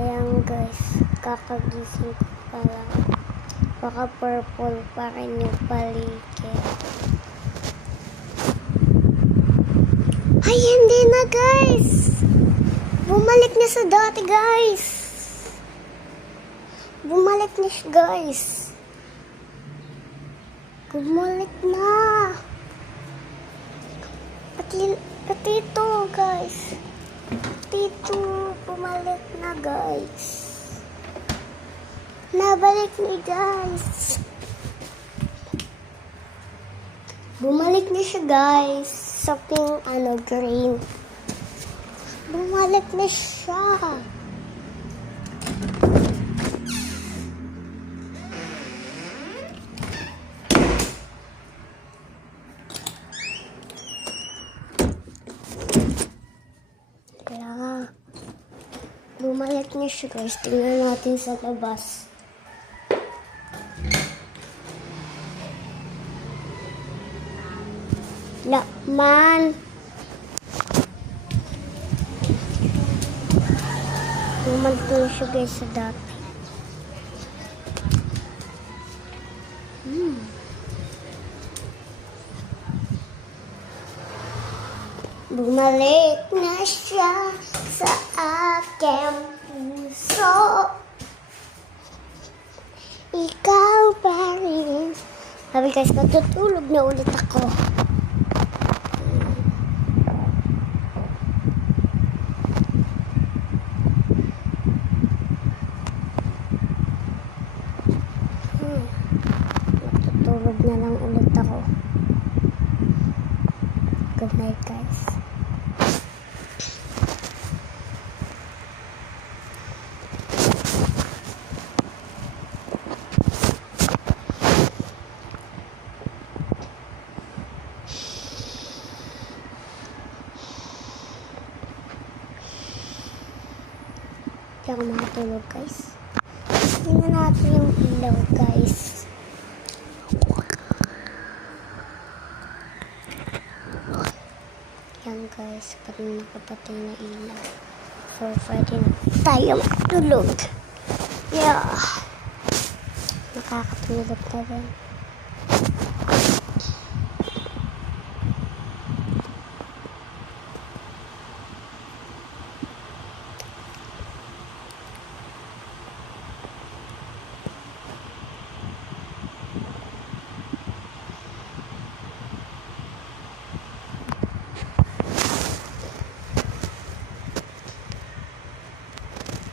Ayan guys, kakagising ko pa lang. Baka purple pa rin yung paligid. Ay, hindi na guys! Bumalik na sa dati guys! Bumalik na siya guys! Bumalik na! Pati ito guys! Dito, bumalik na guys. Nabalik ni guys. Bumalik na siya guys. Sa pink, green. Bumalik na siya. Bumalik niya siya guys. Tingnan natin sa labas. Lakman. Bumalik niya siya guys sa dati. Bumalik na siya sa aking puso. Ikaw pa rin. Sabi guys, natutulog na ulit ako. Natutulog na lang ulit ako. Good night guys. Hindi ako makatulog guys. Tingnan natin yung ilaw guys. Yan guys, parang nakapatay na ilaw. For Friday na tayo matulog. Yeah. Nakakatulog na rin.